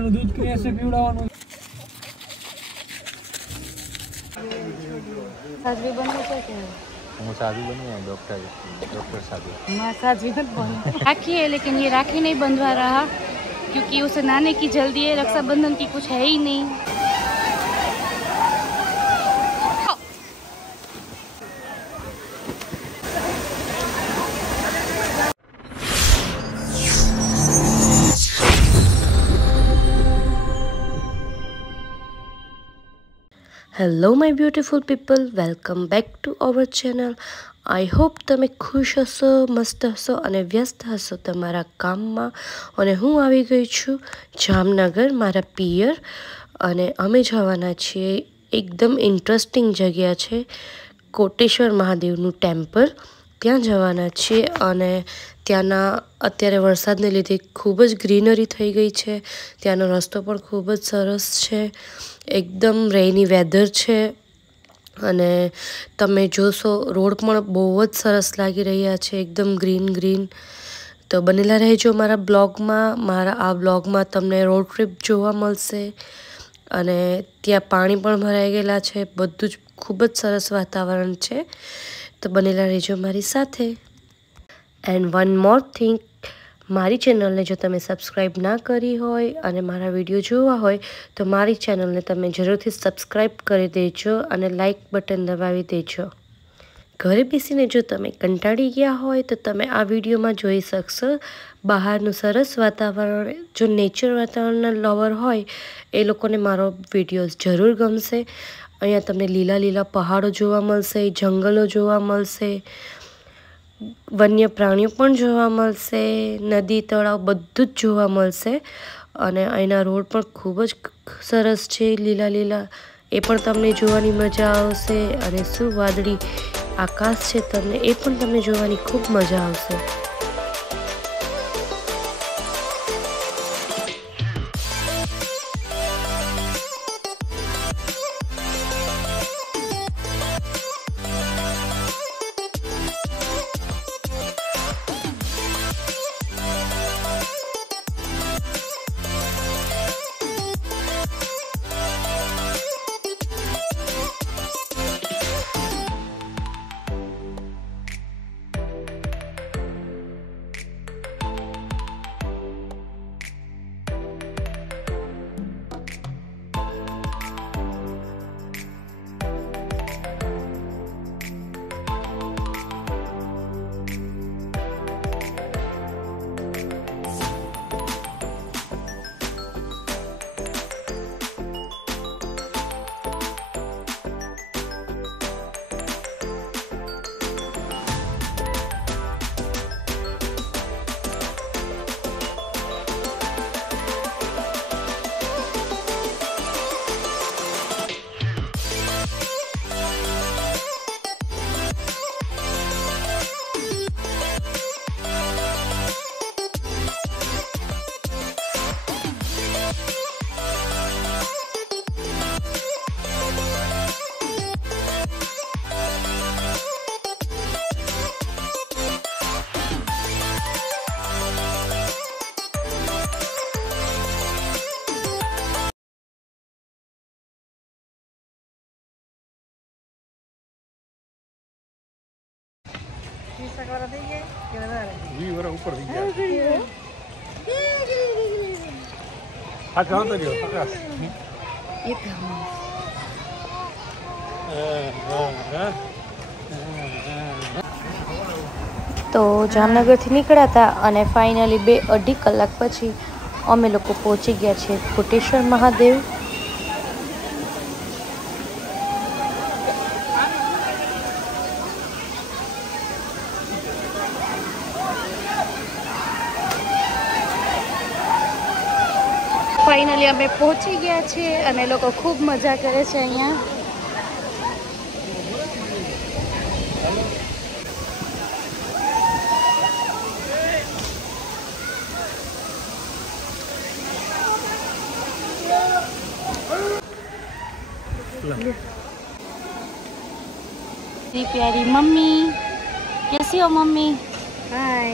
આનું દૂધ કેસે પીવડાવવાનું સાજવી બનવું છે કે હું साधु बनी है डॉक्टर साधु मैं साजवी मत बन राखी है लेकिन ये राखी नहीं बंधवा रहा क्योंकि उसे नहाने की जल्दी है रक्षाबंधन की कुछ है ही नहीं hello my beautiful people, welcome back to our channel. I hope તમે ખુશ હશો, મસ્ત હશો અને વ્યસ્ત હશો તમારા કામમાં. અને હું આવી ગઈ છું જામનગર, મારા પિયર. અને અમે જવાના છીએ એકદમ ઇન્ટરેસ્ટિંગ જગ્યા છે, કોટેશ્વર મહાદેવનું ટેમ્પલ. ત્યાં જવાના છીએ અને ત્યાંના અત્યારે વરસાદને લીધે ખૂબ જ ગ્રીનરી થઈ ગઈ છે. ત્યાંનો રસ્તો પણ ખૂબ જ સરસ છે, એકદમ રેની વેધર છે. અને તમે જોશો રોડ પણ બહુ જ સરસ લાગી રહ્યા છે, એકદમ ગ્રીન. તો બનેલા રહેજો મારા બ્લોગમાં. મારા આ બ્લોગમાં તમને રોડ ટ્રીપ જોવા મળશે. અને ત્યાં પાણી પણ ભરાઈ ગયેલા છે, બધું જ ખૂબ જ સરસ વાતાવરણ છે. તો બનેલા રહેજો મારી સાથે. એન્ડ વન મોર થિંગ, મારી ચેનલને જો તમે સબસ્ક્રાઈબ ના કરી હોય અને મારા વિડીયો જોવા હોય તો મારી ચેનલને તમે જરૂરથી સબસ્ક્રાઈબ કરી દેજો અને લાઇક બટન દબાવી દેજો. ઘરે બેસીને જો તમે કંટાળી ગયા હોય તો તમે આ વિડીયોમાં જોઈ શકશો બહારનું સરસ વાતાવરણ. જો નેચર વાતાવરણના લવર હોય એ લોકોને મારો વિડીયોઝ જરૂર ગમશે. અહીંયા તમને લીલા પહાડો જોવા મળશે, જંગલો જોવા મળશે, વન્ય પ્રાણીઓ પણ જોવા મળશે, નદી તળાવ બધું જ જોવા મળશે. અને અહીંના રોડ પણ ખૂબ જ સરસ છે, લીલા. એ પણ તમને જોવાની મજા આવશે. અને શું વાદળી આકાશ છે, તમને એ પણ તમને જોવાની ખૂબ મજા આવશે. ऊपर दिख गया आ कहां तक गयो आकाश ये તો જામનગરથી નીકળ્યા હતા અને ફાઇનલી 2-2.5 કલાક પછી અમે લોકો પહોંચી ગયા છીએ કોટેશ્વર મહાદેવ. ફાઇનલી અમે પહોંચી ગયા છીએ અને લોકો ખૂબ મજા કરે છે અહીંયા. मेरी प्यारी मम्मी, कैसी हो मम्मी? हाय.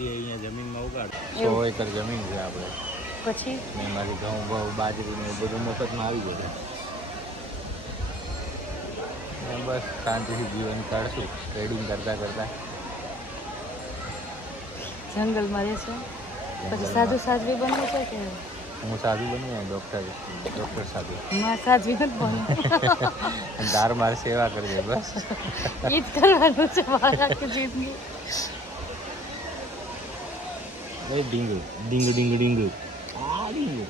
ખેતી અહીંયા જમીનમાં ઉગાડ 100 એકર જમીન છે આપણે. પછી ને એમાંથી ઘઉં બાજરી ને બધું મફતમાં આવી જશે. બસ શાંતિથી જીવન કાઢશું ટ્રેડિંગ કરતા કરતા. જંગલમાં રહેશો પછી સાધુ સાધ્વી બનવું છે કે હું સાધુ બની ને ડૉક્ટર સાધુ. સાધ્વી નથી બનવું. તાર મારી સેવા કરજે બસ. એ જ કરવાનું છે મારા જિંદગી. ડીંગુ ડીંગુ ડીંગુ ડીંગુ આ ડીંગુ.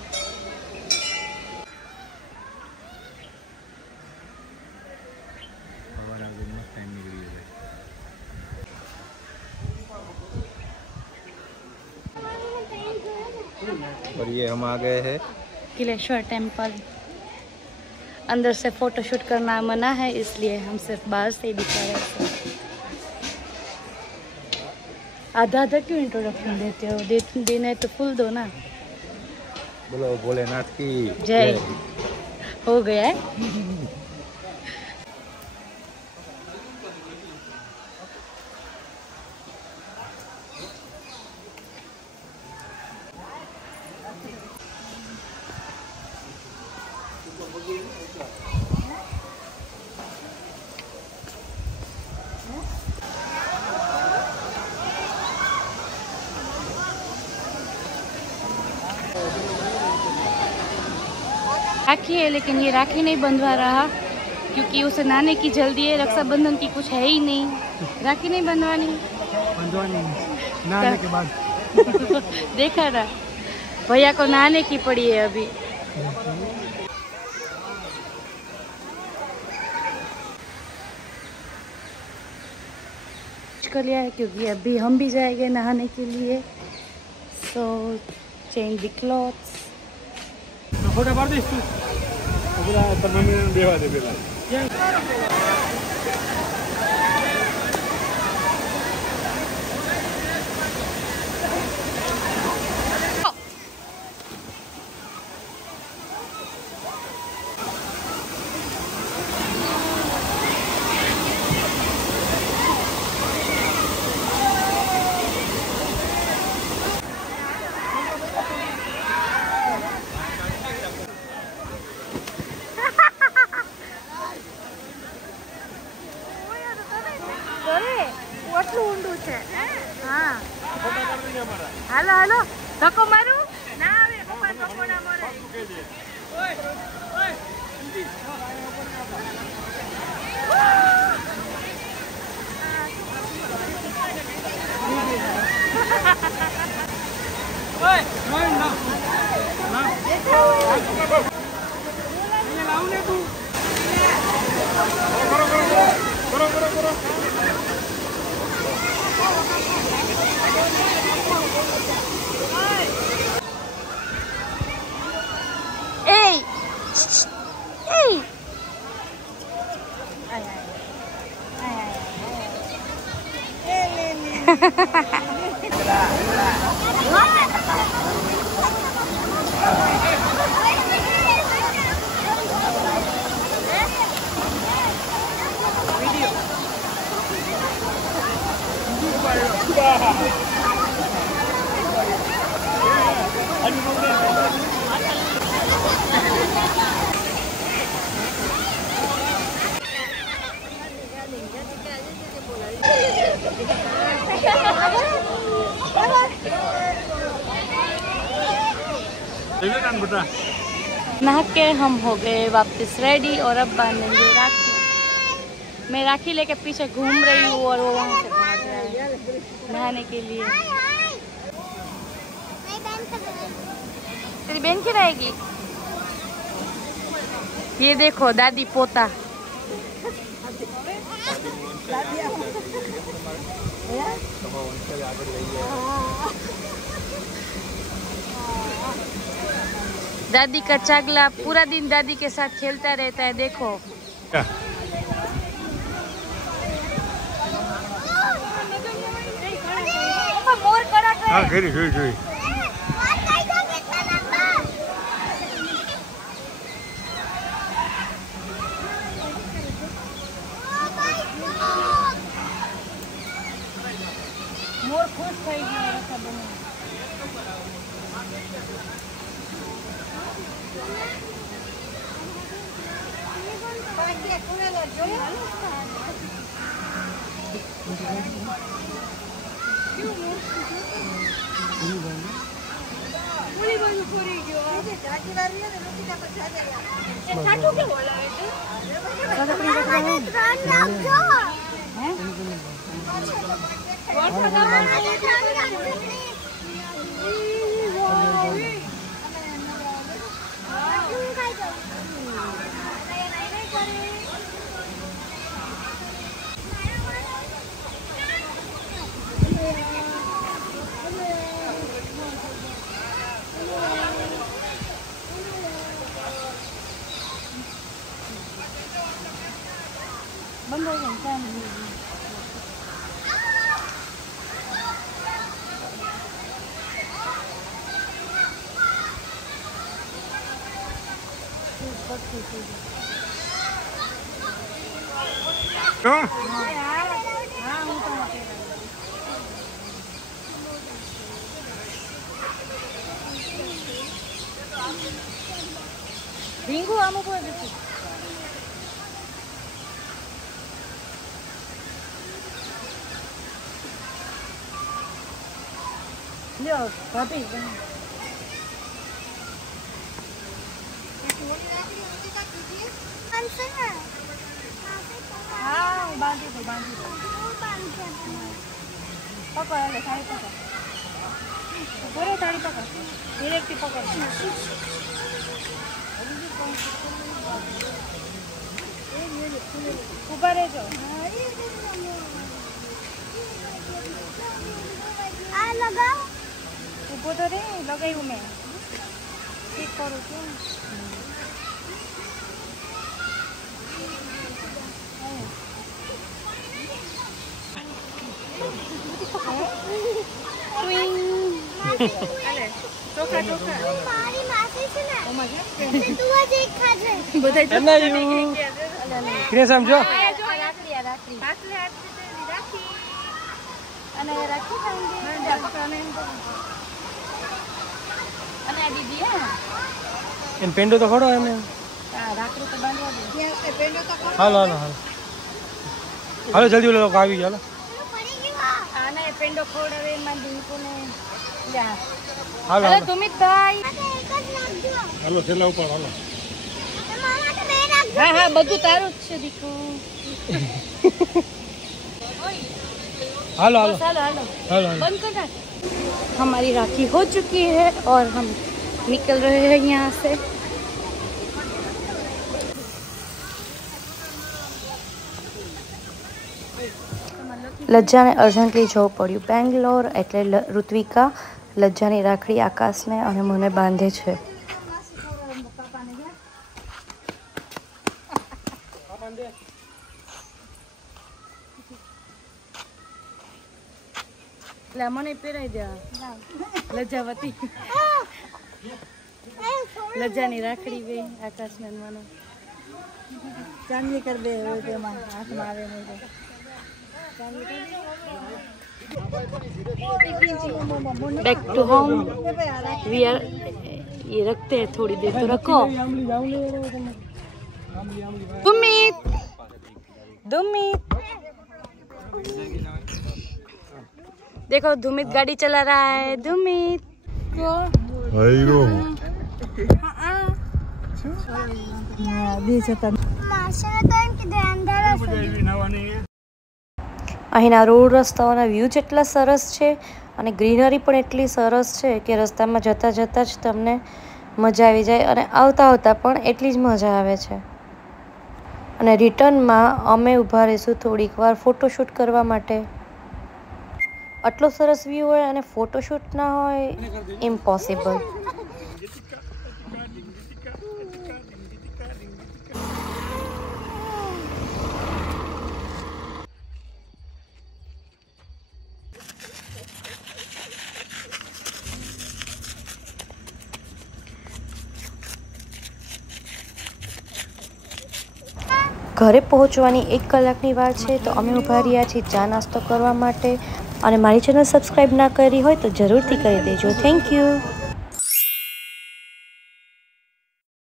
और ये हम आ गए हैं किलेश्वर टेम्पल. अंदर से फोटो शूट करना मना है, इसलिए हम सिर्फ बाहर से ही दिखा रहे हैं. आधा आधा क्यों इंट्रोडक्शन देते हो? देना है तो फुल दो ना. बोलो भोलेनाथ की जय. हो गया है. राखी है, लेकिन ये राखी नहीं बंधवा रहा क्योंकि उसे नहाने की जल्दी है. रक्षाबंधन की कुछ है ही नहीं. राखी नहीं बंधवानी नहाने के बाद. देखा ना, भैया को नहाने की पड़ी है अभी. कर लिया है क्योंकि अभी हम भी जाएंगे नहाने के लिए. So change the clothes. ફોટા પાડી દઈશ તું. પેલા તાર મમ્મીને બેવા દે પેલા. હાલો હાલો ધક્કો મારું ના આવે. પપ્પા ધક્કો ના મારે. नहा के हम हो गए वापस रेडी और अब बांधेंगे राखी. मैं राखी लेके पीछे घूम रही हूँ और वो वहाँ से भाग रहा है नहाने के लिए. तेरी बहन की रहेगी. ये देखो दादी पोता. दादी का चागला पूरा दिन दादी के साथ खेलता रहता है. देखो मोर कड़ा હા ઘરી જોઈ જોઈ. मोर खुश થઈ ગયો રક્ષાબંધન બંધ થઈ જાય ઢીંગુ આમ ઉપર જશે લ્યો ભાભી હા બાંધી દો પકડ એટલે સાડી પકડ પૂરે સાડી પકડ ડિરેક્ટથી પકડ ઉભા રહેજો આ લગાવ ઊભો તો રે લગાવ્યું મેં ઠીક કરું છું ચોખા મારી માસી છે ને તું જ એક ખાજે બધા ક્રે સમજો રાખડી અને રાખી અને દીદી એન પેંડો તો ખોડો એમને રાખડી તો બાંધવા દે પેંડો તો હાલો હાલો હાલો હાલો જલ્દી ઓલો લોકો આવી ગયા આને પેંડો ખોડાવે માં દીકુને લ્યા હાલો હાલો તુમિત ભાઈ હાલો છેલ્લા ઉપર હાલો हाँ हाँ બધું તારું જ છે દીકુ हालो हालो हेलो हेलो हालो बंद करना हमारी राखी हो चुकी है और हम निकल रहे हैं यहाँ से લજ્જાને અર્જન્ટલી જવું પડ્યું બેંગ્લોર એટલે ઋત્વિકા લજ્જાની રાખડી આકાશને અને મને બાંધે છે મને પહેરાઈ દે લજ્જાવતી લજ્જાની રાખડી બે આકાશને મને ચાંદની કર દે તેમાં હાથમાં આવે નહીં back to home we are ये रखते हैं थोड़ी देर तो रखो दुमित दुमित देखो दुमित गाड़ी चला रहा है दुमित અહીંના રોડ રસ્તાઓના વ્યૂ જેટલા સરસ છે અને ગ્રીનરી પણ એટલી સરસ છે કે રસ્તામાં જતાં જતાં જ તમને મજા આવી જાય અને આવતા આવતા પણ એટલી જ મજા આવે છે અને રિટર્નમાં અમે ઊભા રહીશું થોડીક વાર ફોટોશૂટ કરવા માટે આટલો સરસ વ્યૂ હોય અને ફોટોશૂટ ના હોય ઇમ્પોસિબલ ઘરે પહોંચવાની 1 કલાકની વાર છે તો અમે ઊભા રહ્યા છીએ ચા નાસ્તો કરવા માટે અને મારી ચેનલ સબસ્ક્રાઈબ ના કરી હોય તો જરૂરથી કરી દેજો. Thank you.